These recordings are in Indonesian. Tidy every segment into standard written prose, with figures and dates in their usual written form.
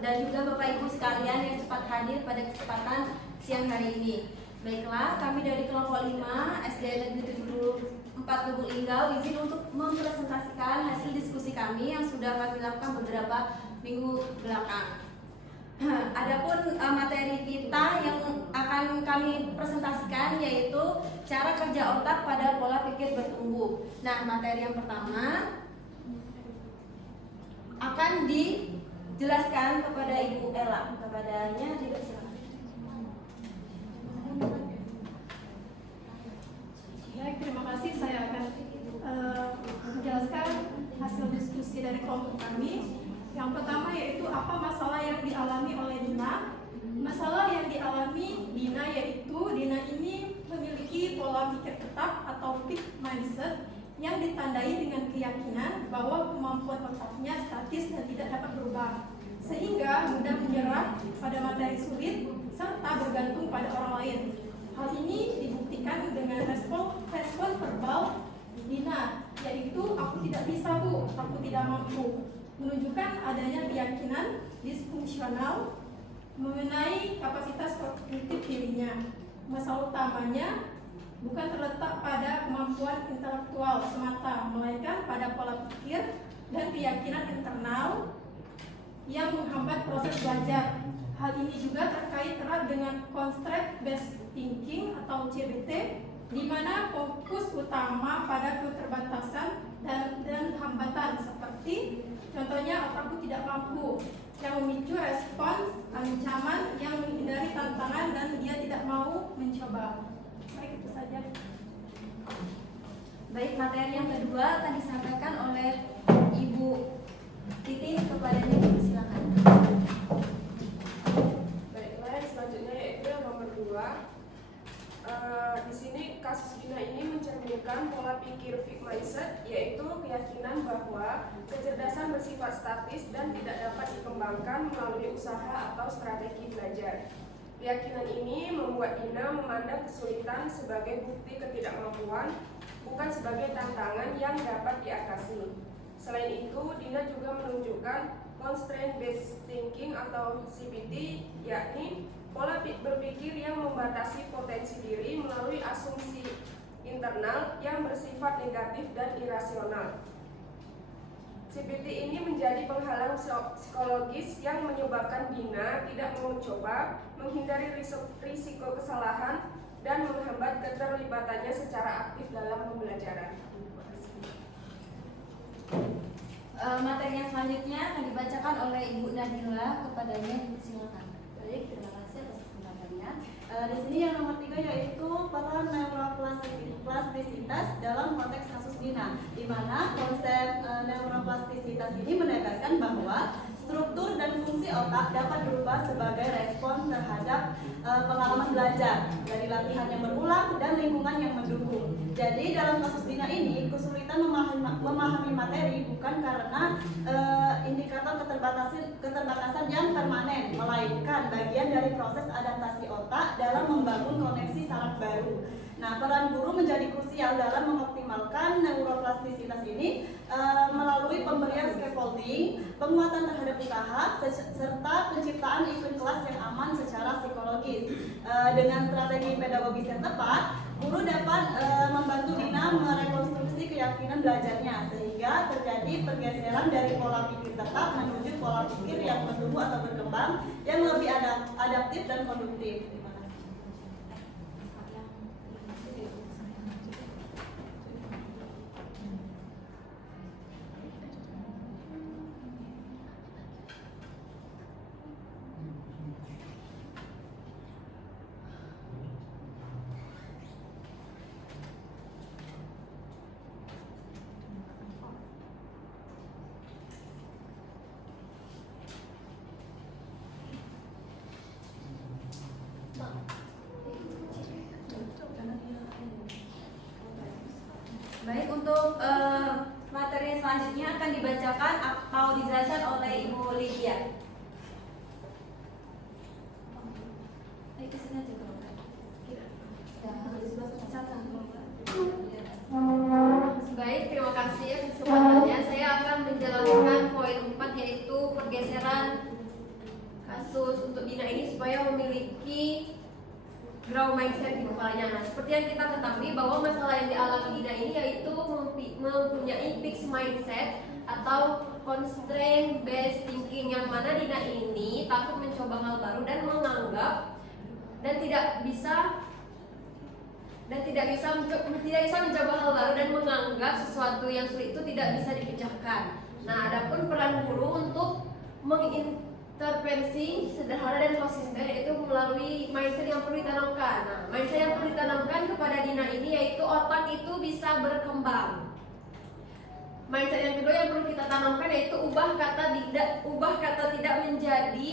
dan juga Bapak Ibu sekalian yang sempat hadir pada kesempatan siang hari ini. Baiklah, kami dari kelompok 5 SD Negeri 74 Lubuk Linggau izin untuk mempresentasikan hasil diskusi kami yang sudah kami lakukan beberapa minggu belakang. Adapun materi kita yang akan kami presentasikan yaitu cara kerja otak pada pola pikir bertumbuh. Nah, materi yang pertama akan dijelaskan kepada Ibu Ella. Kepadanya silakan. Baik, terima kasih. Saya akan menjelaskan hasil diskusi dari kelompok kami. Yang pertama yaitu apa masalah yang dialami oleh Dina. Masalah yang dialami Dina yaitu Dina ini memiliki pola pikir tetap atau fixed mindset yang ditandai dengan keyakinan bahwa kemampuan otaknya statis dan tidak dapat berubah, sehingga mudah menyerah pada materi sulit serta bergantung pada orang lain. Hal ini dibuktikan dengan respon verbal Dina, yaitu aku tidak bisa Bu, aku tidak mampu, menunjukkan adanya keyakinan disfungsional mengenai kapasitas kognitif dirinya. Masalah utamanya bukan terletak pada kemampuan intelektual semata, melainkan pada pola pikir dan keyakinan internal yang menghambat proses belajar. Hal ini juga terkait erat dengan constraint based thinking atau CBT, di mana fokus utama pada keterbatasan dan hambatan seperti contohnya otakku tidak mampu, yang memicu respons ancaman yang menghindari tantangan dan dia tidak mau mencoba. Baik, itu saja. Baik, materi yang kedua akan disampaikan oleh Ibu Titi. Kepadanya silakan. Baiklah, selanjutnya yaitu yang nomor 2. Di sini kasus Dina ini mencerminkan pola pikir fixed mindset, yaitu keyakinan bahwa kecerdasan bersifat statis dan tidak dapat dikembangkan melalui usaha atau strategi belajar. Keyakinan ini membuat Dina memandang kesulitan sebagai bukti ketidakmampuan, bukan sebagai tantangan yang dapat diatasi. Selain itu, Dina juga menunjukkan constraint based thinking atau CBT, yakni pola berpikir yang membatasi potensi diri melalui asumsi internal yang bersifat negatif dan irasional. CBT ini menjadi penghalang psikologis yang menyebabkan Dina tidak mau mencoba, menghindari risiko kesalahan, dan menghambat keterlibatannya secara aktif dalam pembelajaran. Materi yang selanjutnya akan dibacakan oleh Ibu Nadila. Kepadanya silakan. Baik, terima kasih atas kesempatannya. Di sini yang nomor 3 yaitu peran neuroplastisitas dalam konteks kasus Dina, di mana konsep neuroplastisitas ini menegaskan bahwa struktur dan fungsi otak dapat berubah sebagai respon terhadap pengalaman belajar dari latihan yang berulang dan lingkungan yang mendukung. Jadi dalam kasus Dina ini kesulitan memahami materi bukan karena indikator keterbatasan yang permanen, melainkan bagian dari proses adaptasi otak dalam membangun koneksi saraf baru. Nah, peran guru menjadi krusial dalam mengoptimalkan neuroplastisitas ini melalui pemberian scaffolding, penguatan terhadap usaha, serta penciptaan event kelas yang aman secara psikologis. Dengan strategi pedagogis yang tepat, guru dapat membantu Dina merekonstruksi keyakinan belajarnya sehingga terjadi pergeseran dari pola pikir tetap menuju pola pikir yang bertumbuh atau berkembang yang lebih adaptif dan konduktif. Baik, untuk materi selanjutnya akan dibacakan atau dijelaskan oleh Ibu Lydia. Baik, terima kasih atas kesempatannya. Saya akan menjelaskan poin 4 yaitu pergeseran seperti yang kita ketahui bahwa masalah yang dialami Dina ini yaitu mempunyai fixed mindset atau constraint based thinking, yang mana Dina ini takut mencoba hal baru dan menganggap dan tidak bisa mencoba hal baru dan menganggap sesuatu yang sulit itu tidak bisa dipecahkan. Nah, adapun peran guru untuk mengintervensi sederhana dan konsisten itu melalui mindset yang perlu ditanamkan. Nah, mindset yang perlu ditanamkan kepada Dina ini yaitu otak itu bisa berkembang. Mindset yang kedua yang perlu kita tanamkan yaitu ubah kata tidak menjadi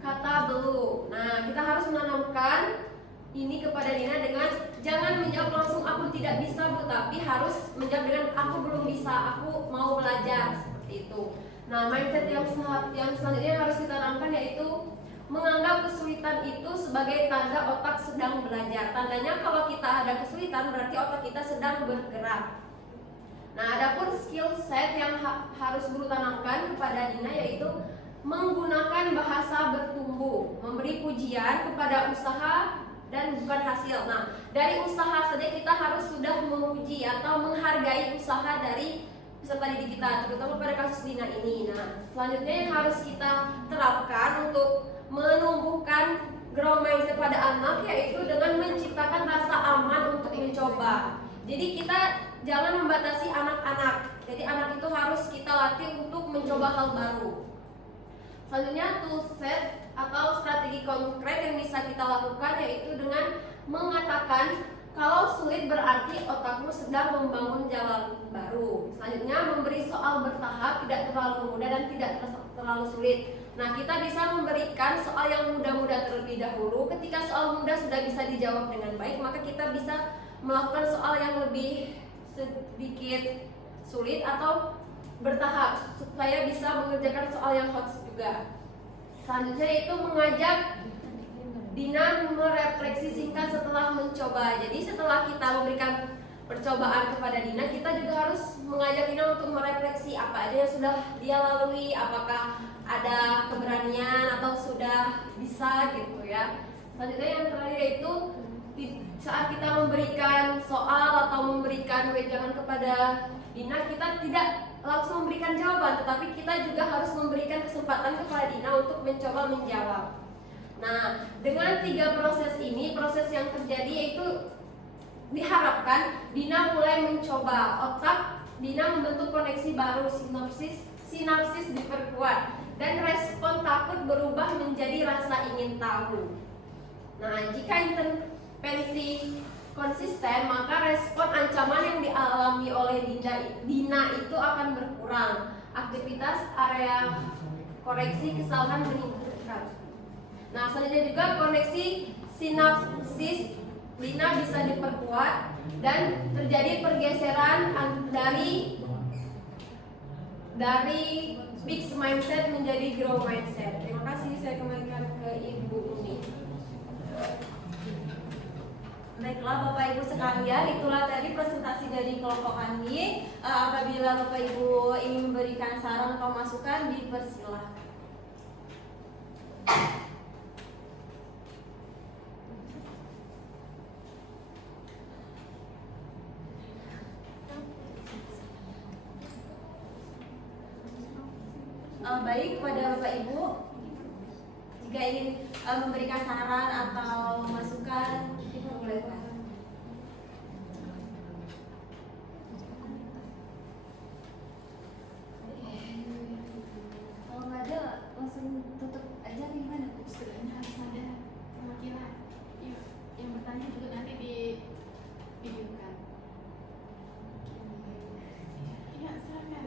kata belum. Nah, kita harus menanamkan ini kepada Dina dengan jangan menjawab langsung aku tidak bisa Bu, tapi harus menjawab dengan aku belum bisa, aku mau belajar, seperti itu. Nah, mindset yang selanjutnya yang harus kita tanamkan yaitu menganggap kesulitan itu sebagai tanda otak sedang belajar. Tandanya kalau kita ada kesulitan berarti otak kita sedang bergerak. Nah, adapun skill set yang harus guru tanamkan kepada Dina yaitu menggunakan bahasa bertumbuh, memberi pujian kepada usaha dan bukan hasil. Nah, dari usaha saja kita harus sudah memuji atau menghargai usaha dari peserta didik kita, terutama pada kasus Dina ini. Nah, selanjutnya yang harus kita terapkan untuk menumbuhkan growth mindset pada anak yaitu dengan menciptakan rasa aman untuk mencoba. Jadi kita jangan membatasi anak-anak. Jadi anak itu harus kita latih untuk mencoba hal baru. Selanjutnya tool set atau strategi konkret yang bisa kita lakukan yaitu dengan mengatakan kalau sulit berarti otakmu sedang membangun jalan baru. Selanjutnya memberi soal bertahap, tidak terlalu mudah dan tidak terlalu sulit. Nah, kita bisa memberikan soal yang mudah-mudah terlebih dahulu. Ketika soal mudah sudah bisa dijawab dengan baik, maka kita bisa melakukan soal yang lebih sedikit sulit atau bertahap supaya bisa mengerjakan soal yang hot juga. Selanjutnya itu mengajak Dina merefleksi singkat setelah mencoba. Jadi setelah kita memberikan percobaan kepada Dina, kita juga harus mengajak Dina untuk merefleksi apa aja yang sudah dia lalui, apakah ada keberanian atau sudah bisa gitu ya. Selanjutnya yang terakhir yaitu saat kita memberikan soal atau memberikan wejangan kepada Dina, kita tidak langsung memberikan jawaban, tetapi kita juga harus memberikan kesempatan kepada Dina untuk mencoba menjawab. Nah, dengan 3 proses ini, proses yang terjadi yaitu diharapkan Dina mulai mencoba, otak Dina membentuk koneksi baru, sinapsis diperkuat, dan respon takut berubah menjadi rasa ingin tahu. Nah, jika intervensi konsisten, maka respon ancaman yang dialami oleh Dina itu akan berkurang. Aktivitas area koreksi kesalahan meningkat. Nah, selanjutnya juga koneksi sinapsis Dina bisa diperkuat dan terjadi pergeseran dari fixed mindset menjadi growth mindset. Terima kasih, saya kembalikan ke Ibu Umi. Baiklah Bapak Ibu sekalian, itulah tadi presentasi dari kelompok kami. Apabila Bapak Ibu ingin memberikan saran atau masukan, dipersilahkan. Baik, pada Bapak Ibu jika ingin memberikan saran atau masukan, diperbolehkan. Kalau nggak ada, langsung tutup aja gimana? Setidaknya harus ada perwakilan. Yang bertanya juga nanti di videokan. Iya, silakan.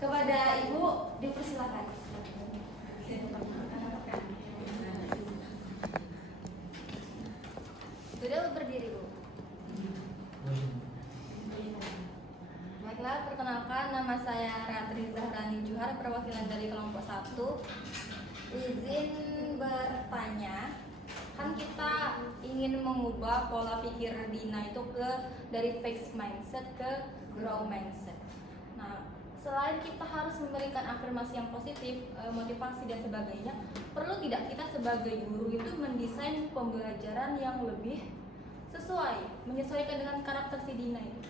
Kepada Ibu dipersilakan. Sudah berdiri Bu. Baiklah, perkenalkan nama saya Ratri Zahrani Juhar, perwakilan dari kelompok 1. Izin bertanya, kan kita ingin mengubah pola pikir Dina itu dari fixed mindset ke growth mindset. Nah, selain kita harus memberikan afirmasi yang positif, motivasi dan sebagainya, perlu tidak kita sebagai guru itu mendesain pembelajaran yang lebih sesuai, menyesuaikan dengan karakter si Dina itu.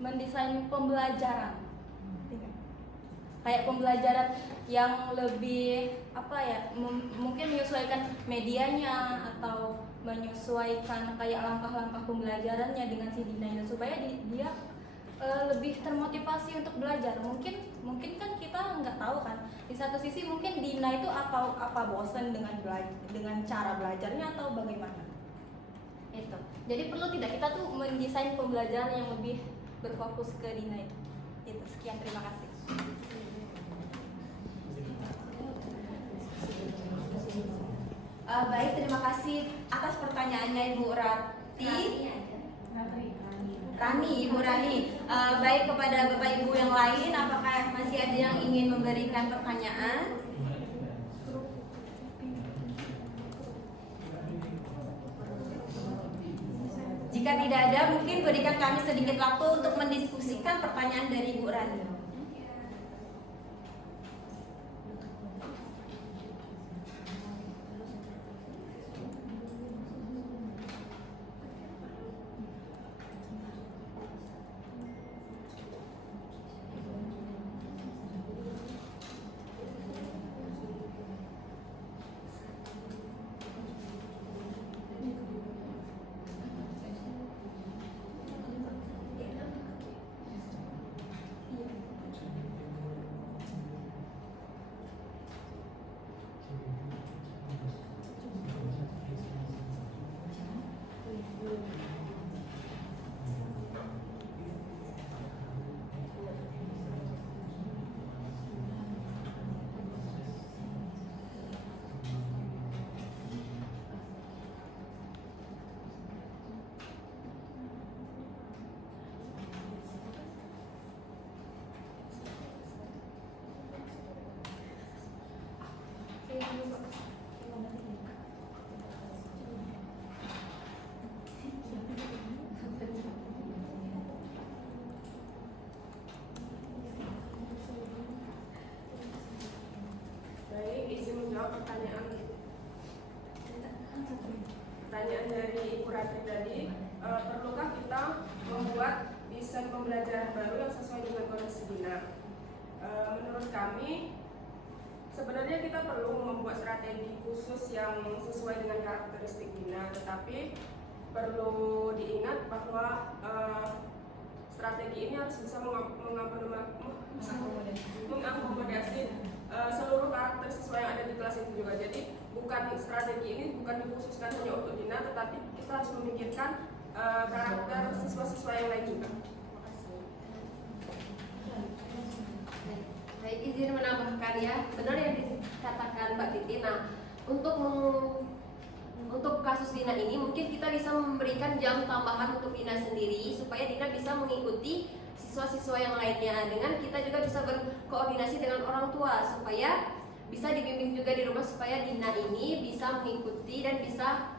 Mendesain pembelajaran, kayak pembelajaran yang lebih mungkin menyesuaikan medianya atau menyesuaikan kayak langkah-langkah pembelajarannya dengan si Dina itu supaya dia lebih termotivasi untuk belajar. Mungkin kan kita nggak tahu kan, di satu sisi mungkin Dina itu apa bosan dengan cara belajarnya atau bagaimana itu. Jadi perlu tidak kita tuh mendesain pembelajaran yang lebih berfokus ke Dina itu. Sekian, terima kasih. Baik, terima kasih atas pertanyaannya Ibu Rani, Ibu Rani. Baik, kepada Bapak Ibu yang lain, apakah masih ada yang ingin memberikan pertanyaan? Jika tidak ada, mungkin berikan kami sedikit waktu untuk mendiskusikan pertanyaan dari Ibu Rani. Baik, izin menjawab pertanyaan dari Ibu Ratri tadi. Perlukah kita membuat desain pembelajaran baru yang sesuai dengan kondisi Dina? Menurut kami, sebenarnya kita perlu membuat strategi khusus yang sesuai dengan karakteristik Dina, tetapi perlu diingat bahwa strategi ini harus bisa mengakomodasi seluruh karakter siswa yang ada di kelas itu juga. Jadi strategi ini bukan dikhususkan hanya untuk Dina, tetapi kita harus memikirkan karakter siswa-siswa yang lain juga. Baik, izin menambahkan ya, benar yang dikatakan Mbak Titi. Nah, untuk kasus Dina ini mungkin kita bisa memberikan jam tambahan untuk Dina sendiri supaya Dina bisa mengikuti siswa-siswa yang lainnya, dengan kita juga bisa berkoordinasi dengan orang tua supaya bisa dibimbing juga di rumah supaya Dina ini bisa mengikuti dan bisa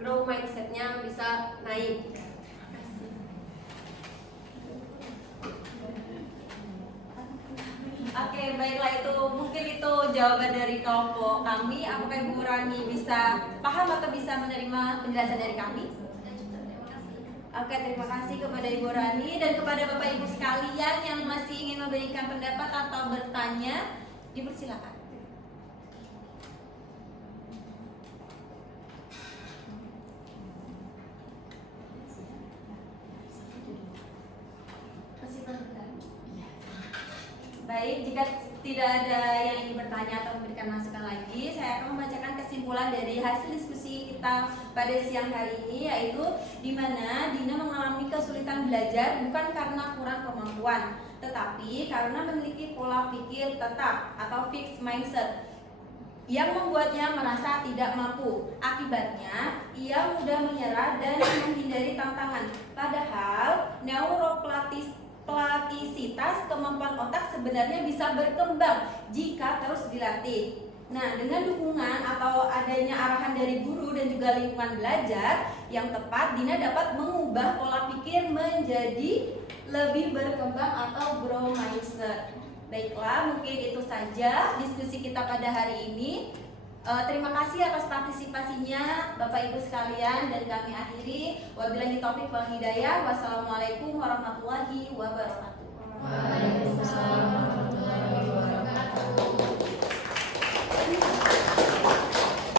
grow mindsetnya, bisa naik. Oke, baiklah, itu mungkin itu jawaban dari kelompok kami. Apakah Ibu Rani bisa paham atau bisa menerima penjelasan dari kami? Oke, terima kasih kepada Ibu Rani dan kepada Bapak Ibu sekalian yang masih ingin memberikan pendapat atau bertanya, dipersilakan. Baik, jika tidak ada yang ingin bertanya atau memberikan masukan lagi, saya akan membacakan kesimpulan dari hasil diskusi kita pada siang hari ini, yaitu di mana Dina mengalami kesulitan belajar bukan karena kurang kemampuan, tetapi karena memiliki pola pikir tetap atau fixed mindset yang membuatnya merasa tidak mampu. Akibatnya, ia mudah menyerah dan menghindari tantangan. Padahal neuroplatisitas kemampuan otak sebenarnya bisa berkembang jika terus dilatih. Nah, dengan dukungan atau adanya arahan dari guru dan juga lingkungan belajar yang tepat, Dina dapat mengubah pola pikir menjadi lebih berkembang atau grow mindset. Baiklah, mungkin itu saja diskusi kita pada hari ini. Terima kasih atas partisipasinya Bapak Ibu sekalian, dan kami akhiri. Wabillahi taufiq wal hidayah. Wassalamualaikum warahmatullahi wabarakatuh. Waalaikumsalam.